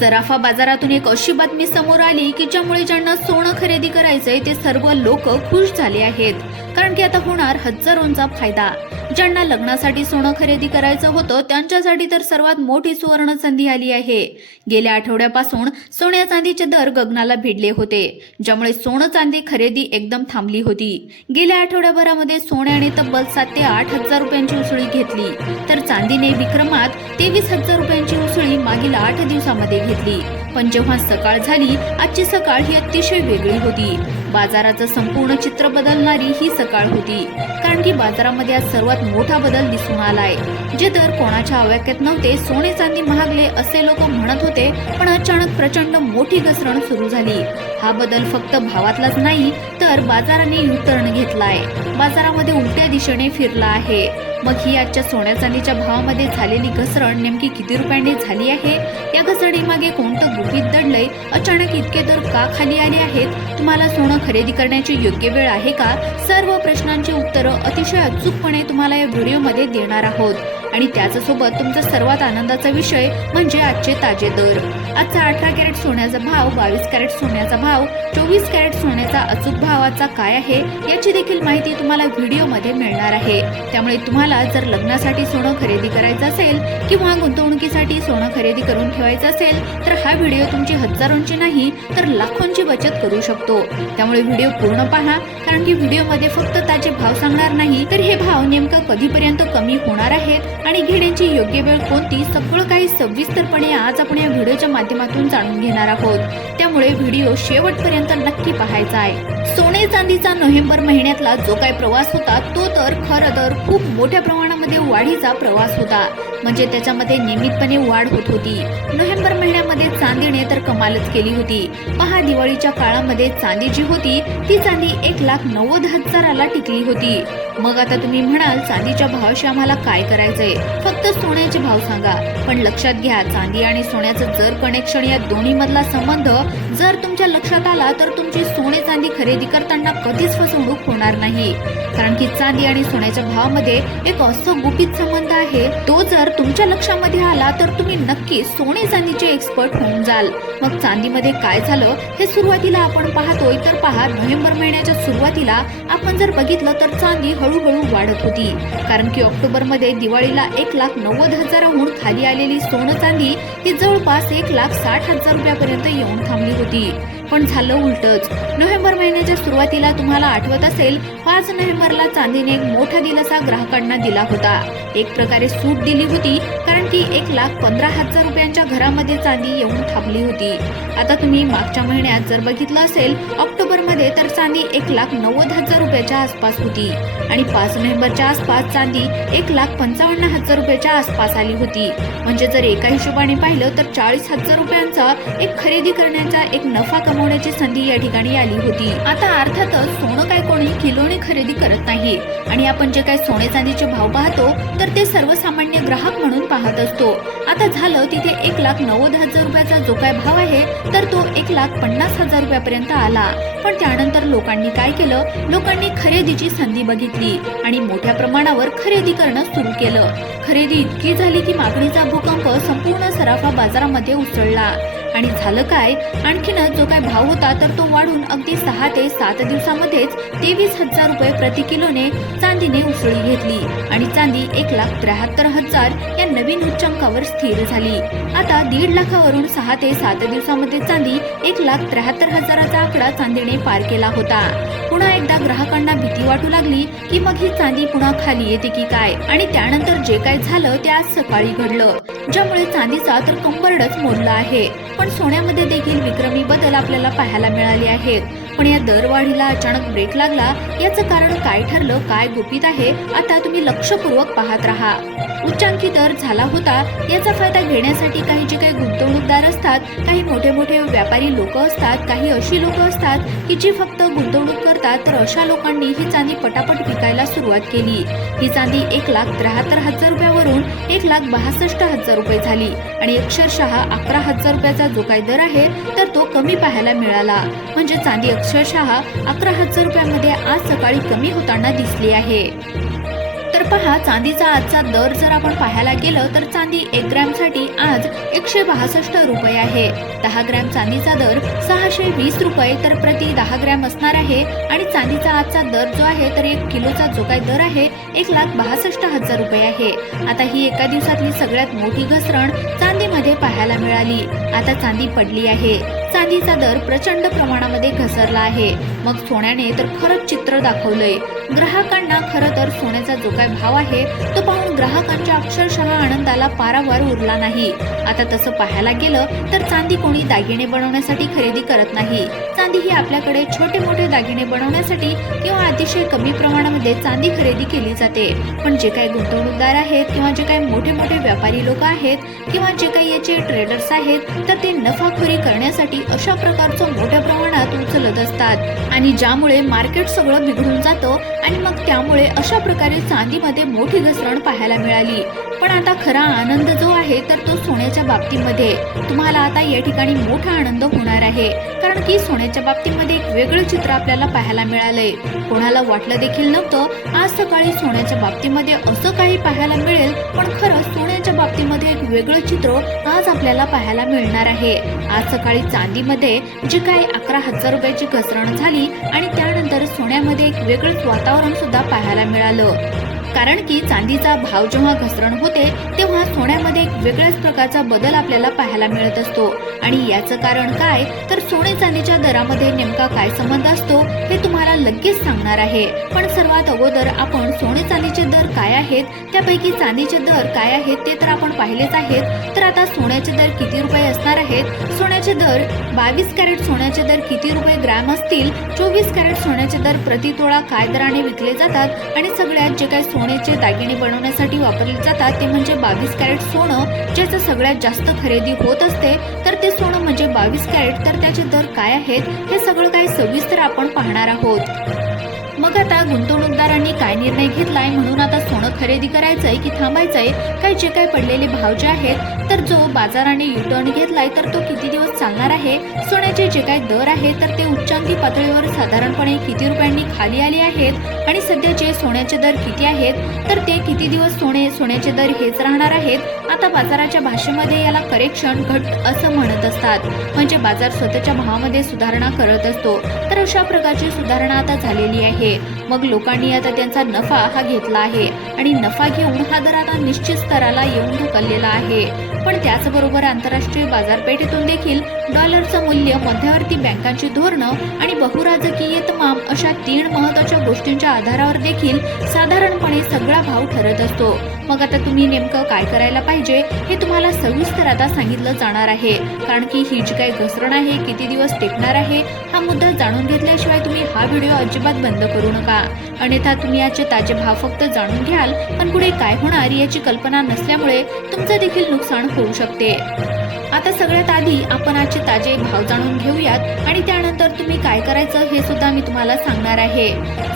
सराफा बाजारातून एक अशी बातमी समोर आली की ज्यामुळे ज्यांना सोनं खरेदी करायचंय ते सर्व लोक खुश झाले आहेत, कारण की आता होणार हजारोंचा फायदा। ज्यांना लग्नासाठी सोनं खरेदी करायचं होतं त्यांच्यासाठी तर सर्वात मोठी सुवर्ण संधी आली आहे। गेल्या आठवड्यापासून सोन्या चांदीचे दर गगनाला भिडले होते, ज्यामुळे सोनं चांदी खरेदी एकदम थांबली होती। गेल्या आठवड्याभरामध्ये सोन्याने तब्बल 7 ते 8 हजार रुपयांची उसळी घेतली, तर चांदीने विक्रमात 23,000 रुपयांची उसळी मागील 8 दिवसामध्ये घेतली। पण जेव्हा सकाळ झाली, आजची सकाळ ही अतिशय वेगळी होती। बाजाराचं संपूर्ण चित्र बदलणारी ही सकाळ होती, कारण की बाजारामध्ये आज सर्वात मोठा बदल दिसून आलाय। जे दर कोणाच्या आवाक्यात नव्हते, सोने चांदी महागले असे लोक म्हणत होते, पण अचानक प्रचंड मोठी घसरण सुरू झाली। हा बदल फक्त भावातलाच नाही तर बाजाराने युटर्न घेतलाय, बाजारामध्ये उलट्या दिशेने फिरला आहे। मग ही आजच्या सोन्या चांदीच्या भावामध्ये झालेली घसरण नेमकी किती रुपयांनी झाली आहे? या घसरणीमागे कोणतं गुपित दडलंय? अचानक इतके दर का खाली आले आहेत? तुम्हाला सोनं खरेदी करण्याची योग्य वेळ आहे का? सर्व प्रश्नांची उत्तरं अतिशय अचूकपणे तुम्हाला या व्हिडिओमध्ये देणार आहोत। आणि त्याचसोबत तुमचा सर्वात आनंदाचा विषय म्हणजे आजचे ताजे दर। आजचा 18 कॅरेट सोन्याचा भाव, 22 कॅरेट सोन्याचा भाव, 24 कॅरेट सोन्याचा अचूक भाव आजचा काय आहे याची देखील माहिती तुम्हाला व्हिडिओमध्ये मिळणार आहे। त्यामुळे तुम्हाला जर लग्नासाठी सोनं खरेदी करायचं असेल किंवा गुंतवणुकीसाठी सोनं खरेदी करून ठेवायचं असेल तर हा व्हिडिओ तुमची हजारोंची नाही तर लाखोंची बचत करू शकतो। त्यामुळे व्हिडिओ पूर्ण पहा, कारण की व्हिडिओमध्ये फक्त ताजे भाव सांगणार नाही तर हे भाव नेमकं कधीपर्यंत कमी होणार आहेत आणि घेण्याची योग्य वेळ कोणती, सगळं काही सविस्तरपणे आज आपण या व्हिडिओच्या माध्यमातून जाणून घेणार आहोत। त्यामुळे व्हिडिओ शेवटपर्यंत नक्की पाहायचा आहे। सोने चांदीचा नोव्हेंबर महिन्यातला जो काही प्रवास होता तो तर खरं तर खूप मोठ्या प्रमाणामध्ये वाढीचा प्रवास होता, म्हणजे त्याच्यामध्ये नियमितपणे वाढ होत होती। नोव्हेंबर महिन्यामध्ये चांदीने तर कमालच केली होती। पहा, दिवाळीच्या काळामध्ये चांदी जी होती ती चांदी 1,90,000ला टिकली होती। मग आता तुम्ही म्हणाल, चांदीच्या भावाशी आम्हाला काय करायचंय? फक्त सोन्याचे भाव सांगा। पण लक्षात घ्या, चांदी आणि सोन्याचं जर कनेक्शन या दोन्ही मधला संबंध जर तुमच्या लक्षात आला तर तुमची सोने चांदी खरेदी करताना कधीच फसवणूक होणार नाही, कारण की चांदी आणि सोन्याच्या भावामध्ये एक असं गुपित संबंध आहे, तो जर तुमच्या लक्षामध्ये आला तर तुम्ही नक्की सोने चांदीचे एक्सपर्ट होऊन जाल। मग चांदीमध्ये काय झालं हे सुरुवातीला आपण पाहतोय तर पहा, नोव्हेंबर महिन्याच्या सुरुवातीला आपण जर बघितलं तर चांदी हळूहळू वाढत होती, कारण की ऑक्टोबर मध्ये दिवाळीला 1,90,000हून खाली आलेली सोनं चांदी ही जवळपास 1,60,000 रुपयापर्यंत येऊन थांबली होती। पण झालं उलटच। नोव्हेंबर महिन्याच्या सुरुवातीला तुम्हाला आठवत असेल, 5 नोव्हेंबरला चांदीने एक मोठा दिलासा ग्राहकांना दिला होता, एक प्रकारे सूट दिली होती, कारण की 1,15,000 रुपयांच्या घरामध्ये चांदी येऊन थांबली होती। आता तुम्ही मागच्या महिन्यात जर बघितलं असेल, ऑक्टोबर मध्ये तर चांदी 1,90,000 रुपयाच्या आसपास होती आणि 5 नोव्हेंबरच्या आसपास चांदी 1,55,000 रुपयाच्या आसपास आली होती। म्हणजे जर एका हिशोबाने पाहिलं तर 40,000 रुपयांचा एक खरेदी करण्याचा एक नफा कमवण्याची संधी या ठिकाणी आली होती। आता अर्थातच सोनं काय कोणी किलोने खरेदी करत नाही आणि आपण जे काही सोने चांदीचे भाव पाहतो तर ते सर्वसामान्य ग्राहक म्हणून पाहत असतो। आता झालं तिथे 1,90,000 रुपयाचा जो काय भाव आहे तर तो 1,50,000 रुपयापर्यंत आला। पण त्यानंतर लोकांनी काय केलं, लोकांनी खरेदीची संधी बघितली आणि मोठ्या प्रमाणावर खरेदी करणं सुरू केलं। खरेदी इतकी झाली की मागणीचा भूकंप संपूर्ण सराफा बाजारामध्ये उसळला। आणि झालं काय, आणखीनच जो काय भाव होता तर तो वाढून अगदी 6 ते 7 दिवसामध्येच 23,000 रुपये प्रति किलोने चांदीने उसळी घेतली आणि चांदी 1,73,000 या नवीन उच्चांकावर स्थिर झाली। आता 1.5 लाखावरून 6 ते 7 दिवसामध्ये चांदी 1,73,000चा आकडा चांदीने पार केला होता। पुन्हा एकदा ग्राहकांना भीती वाटू लागली की मग ही चांदी पुन्हा खाली येते की काय, आणि त्यानंतर जे काय झालं ते आज सकाळी घडलं, ज्यामुळे चांदीचा तर कंबरडच मोडला आहे। पण सोन्यामध्ये देखील विक्रमी बदल आपल्याला पाहायला मिळाले आहेत। पण या दरवाढीला अचानक ब्रेक लागला, याचं कारण काय ठरलं, काय गुपित आहे, आता तुम्ही लक्षपूर्वक पाहत राहा। उच्चांकी दर झाला होता याचा फायदा घेण्यासाठी काही जे काही गुंतवणूकदार असतात, काही मोठे मोठे व्यापारी लोक असतात, काही अशी लोक असतात की जी फक्त गुंतवणूक करतात, तर अशा लोकांनी ही चांदी पटापट विकायला सुरुवात केली। ही चांदी 1,73,000 रुपयावरून 1,62,000 रुपये झाली आणि अक्षरशः 11,000 रुपयाचा जो काही दर आहे तर तो कमी पाहायला मिळाला। म्हणजे चांदी अक्षरशः 11,000 रुपयांमध्ये आज सकाळी कमी होताना दिसली आहे। तर पहा, चांदीचा आजचा दर जर आपण पाहायला गेलं तर चांदी 1 ग्रॅम साठी आज 162 रुपये आहे. 10 ग्रॅम चांदीचा दर 620 रुपये तर प्रति 10 ग्रॅम असणार आहे. आणि चांदीचा आजचा दर जो आहे तर 1 किलोचा जो काही दर आहे 1,62,000 रुपये आहे. आता ही एका दिवसातली सगळ्यात मोठी घसरण चांदीमध्ये पाहायला मिळाली. आता चांदी पडली आहे. चांदीचा दर प्रचंड प्रमाणामध्ये घसरला आहे. मग सोन्याने तर खरंच चित्र दाखवलंय. ग्राहकांना खरं तर सोन्याचा जो काही भाव आहे तो पाहून ग्राहकांच्या अक्षरशः आनंदाला पारावार उरला नाही. आता तसं पाहायला गेलं तर चांदी कोणी दागिने बनवण्यासाठी खरेदी करत नाही. चांदी ही आपल्याकडे छोटे मोठे दागिने बनवण्यासाठी किंवा अतिशय कमी प्रमाणामध्ये चांदी खरेदी केली जाते. पण जे काही गुंतवणूकदार आहेत किंवा जे काही मोठे मोठे व्यापारी लोक आहेत किंवा जे काही याचे ट्रेडर्स आहेत तर ते नफाखोरी करण्यासाठी अशा प्रकारचं मोठ्या प्रमाणात उचलत असतात आणि ज्यामुळे मार्केट सगळं बिघडून जातं आणि मग त्यामुळे अशा प्रकारे चांदीमध्ये मोठी घसरण पाहायला मिळाली. पण आता खरा आनंद जो आहे तर तो सोन्याच्या बाबतीमध्ये तुम्हाला आता या ठिकाणी मोठा आनंद होणार आहे. कारण की सोन्याच्या बाबतीमध्ये एक वेगळं चित्र आपल्याला पाहायला मिळालंय. कोणाला वाटलं देखील नव्हतं आज सकाळी सोन्याच्या बाबतीमध्ये असं काही पाहायला मिळेल. पण खरंच सोन्याच्या बाबतीमध्ये एक वेगळं चित्र आज आपल्याला पाहायला मिळणार आहे. आज सकाळी चांदीमध्ये जे काही 11,000 रुपयाची घसरण झाली आणि त्यानंतर सोन्यामध्ये एक वेगळंच वातावरण सुद्धा पाहायला मिळालं. कारण की चांदीचा भाव जेव्हा घसरण होते तेव्हा सोन्यामध्ये एक वेगळ्याच प्रकारचा बदल आपल्याला पाहायला मिळत असतो. आणि याचं कारण काय तर सोने चांदीच्या दरामध्ये नेमका काय संबंध असतो हे तुम्हाला लगेच सांगणार आहे. पण सर्वात अगोदर आपण सोने चांदीचे दर काय आहेत त्यापैकी चांदीचे दर काय आहेत ते तर आपण पाहिलेच आहेत. तर आता सोन्याचे दर किती रुपये असणार आहेत? सोन्याचे दर 22 कॅरेट सोन्याचे दर किती रुपये ग्रॅम असतील? 24 कॅरेट सोन्याचे दर प्रति तोळा काय दराने विकले जातात? आणि सगळ्यात जे काही सोन्याचे दागिने बनवण्यासाठी वापरले जातात ते म्हणजे 22 कॅरेट सोनं, ज्याचं सगळ्यात जास्त खरेदी होत असते. तर ते सोनं म्हणजे 22 कॅरेट, तर त्याचे दर काय आहेत हे सगळं काही सविस्तर आपण पाहणार आहोत. मग आता गुंतवणूकदारांनी काय निर्णय घेतलाय म्हणून आता सोनं खरेदी करायचंय की थांबायचंय? काय जे काही पडलेले भाव जे आहेत तर जो बाजाराने युटर्न घेतलाय तर तो किती दिवस चालणार आहे? सोन्याचे जे काही दर आहेत तर ते उच्चांकी पातळीवर साधारणपणे किती रुपयांनी खाली आले आहेत आणि सध्याचे सोन्याचे दर किती आहेत तर ते किती दिवस सोन्याचे दर हेच राहणार आहेत? आता बाजाराच्या भाषेमध्ये याला करेक्शन घट असं म्हणत असतात. म्हणजे बाजार स्वतःच्या भावामध्ये सुधारणा करत असतो. तर अशा प्रकारची सुधारणा आता झालेली आहे. मग लोकांनी आता त्यांचा नफा हा घेतला आहे आणि नफा घेऊन हा दर आता निश्चित स्तराला येऊन ढकललेला आहे. पण त्याचबरोबर आंतरराष्ट्रीय बाजारपेठेतून देखील डॉलरचं मूल्य, मध्यवर्ती बँकांची धोरणं आणि बहुराजकीय तमाम अशा 3 महत्त्वाच्या गोष्टींच्या आधारावर देखील साधारणपणे सगळा भाव ठरत असतो. मग आता तुम्ही नेमकं काय करायला पाहिजे हे तुम्हाला सविस्तर आता सांगितलं जाणार आहे. कारण की ही जी काही घसरण आहे किती दिवस टिकणार आहे हा मुद्दा जाणून घेतल्याशिवाय तुम्ही हा व्हिडिओ अजिबात बंद करू नका. अन्यथा तुम्ही याचे ताजे भाव फक्त जाणून घ्याल पण पुढे काय होणार याची कल्पना नसल्यामुळे तुमचं देखील नुकसान होऊ शकते. आता सगळ्यात आधी आपण आजचे ताजे भाव जाणून घेऊयात आणि त्यानंतर तुम्ही काय करायचं हे सुद्धा मी तुम्हाला सांगणार आहे.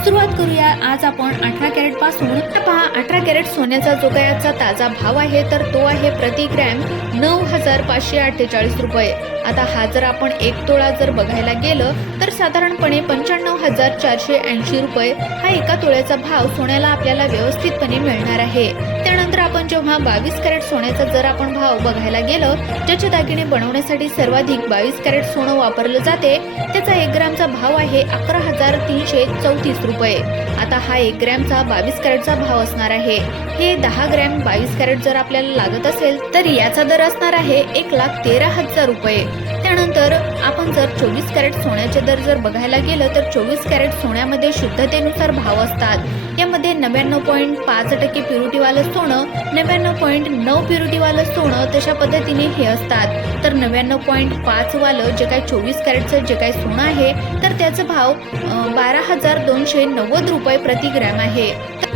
सुरुवात करूया आज आपण 18 कॅरेट पासून. पहा, 18 कॅरेट सोन्याचा जो काही आजचा ताजा भाव आहे तर तो आहे प्रति ग्रॅम 9,548 रुपये. आता हा जर आपण 1 तोळा जर बघायला गेलं तर साधारणपणे 95,480 रुपये हा एका तोळ्याचा भाव सोन्याला आपल्याला व्यवस्थितपणे मिळणार आहे. त्यानंतर आपण जेव्हा 22 कॅरेट सोन्याचा जर आपण भाव बघायला गेलो, ज्याचे दागिने बनवण्यासाठी सर्वाधिक 22 कॅरेट सोनं वापरलं जाते त्याचा 1 ग्रॅमचा भाव आहे 11,334 रुपये. आता हा 1 ग्रॅमचा 22 कॅरेटचा भाव असणार आहे. हे 10 ग्रॅम 22 कॅरेट जर आपल्याला लागत असेल तर याचा दर असणार आहे 1,13,000 रुपये. त्यानंतर आपण जर 24 कॅरेट सोन्याचे दर जर बघायला गेलं तर 24 कॅरेट सोन्यामध्ये शुद्धतेनुसार भाव असतात. यामध्ये 99.5% प्युरिटीवालं सोनं, 99.9 प्युरिटीवालं सोनं तशा पद्धतीने हे असतात. तर 99.5 वालं जे काही 24 कॅरेटचं जे काही सोनं आहे तर त्याचा भाव 12,290 रुपये प्रति ग्रॅम आहे.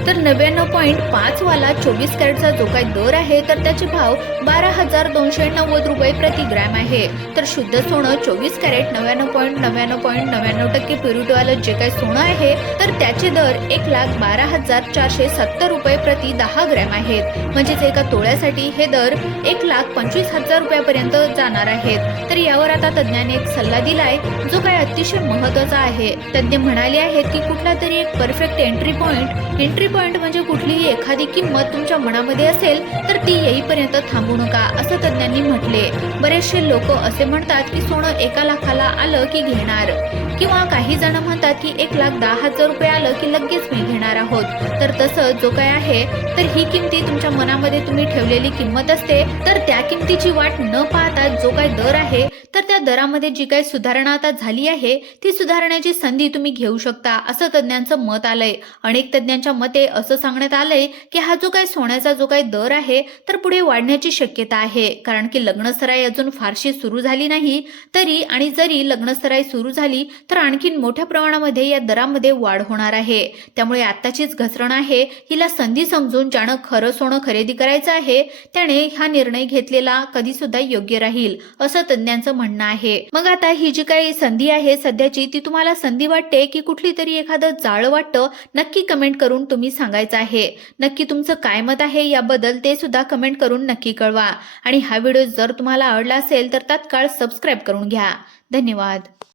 तर 99.5 वाला 24 कॅरेटचा जो काही दर आहे तर त्याचे भाव 12,290 रुपये प्रति ग्रॅम आहे. तर शुद्ध सोनं 24 कॅरेट 99.99% प्युरिटीवालं जे काही सोनं आहे तर त्याचे दर 1,12,470 रुपये प्रति 10 ग्रॅम आहेत. म्हणजेच एका तोळ्यासाठी हे दर 1,25,000 रुपयापर्यंत जाणार आहेत. तर यावर आता तज्ञांनी एक सल्ला दिलाय जो काय अतिशय महत्त्वाचा आहे. तज्ञ म्हणाले आहेत की कुठला तरी एक परफेक्ट एंट्री पॉइंट म्हणजे कुठलीही एखादी किंमत तुमच्या मनामध्ये असेल तर ती येईपर्यंत थांबू नका असं तज्ञांनी म्हटले. बरेचसे लोक असे म्हणतात की सोनं 1 लाखाला आलं की घेणार, किंवा काही जण म्हणतात की 1,10,000 रुपये आलं की लगेच मी घेणार आहोत. तर तसं जो काय आहे तर ही किमती तुमच्या मनामध्ये तुम्ही ठेवलेली किंमत असते. तर त्या किमतीची वाट न पाहता जो काय दर आहे तर त्या दरामध्ये जी काही सुधारणा आता झाली आहे ती सुधारण्याची संधी तुम्ही घेऊ शकता असं तज्ञांचं मत आलंय. अनेक तज्ञांच्या मते असं सांगण्यात आलंय की हा जो काही सोन्याचा जो काही दर आहे तर पुढे वाढण्याची शक्यता आहे. कारण की लग्नसराई अजून फारशी सुरू झाली नाही तरी, आणि जरी लग्नसराई सुरू झाली तर आणखीन मोठ्या प्रमाणामध्ये या दरामध्ये वाढ होणार आहे. त्यामुळे आत्ताचीच घसरण आहे हिला संधी समजून ज्यानं खरं सोनं खरेदी करायचं आहे त्याने हा निर्णय घेतलेला कधी सुद्धा योग्य राहील असं तज्ञांचं म्हणणं आहे. मग आता ही जी काही संधी आहे सध्याची ती तुम्हाला संधी वाटते की कुठली तरी एखादं जाळं वाटतं, नक्की कमेंट करून तुम्ही सांगायचं आहे. नक्की तुमचं काय मत आहे याबद्दल ते सुद्धा कमेंट करून नक्की कळवा. आणि हा व्हिडिओ जर तुम्हाला आवडला असेल तर तात्काळ सबस्क्राईब करून घ्या. धन्यवाद.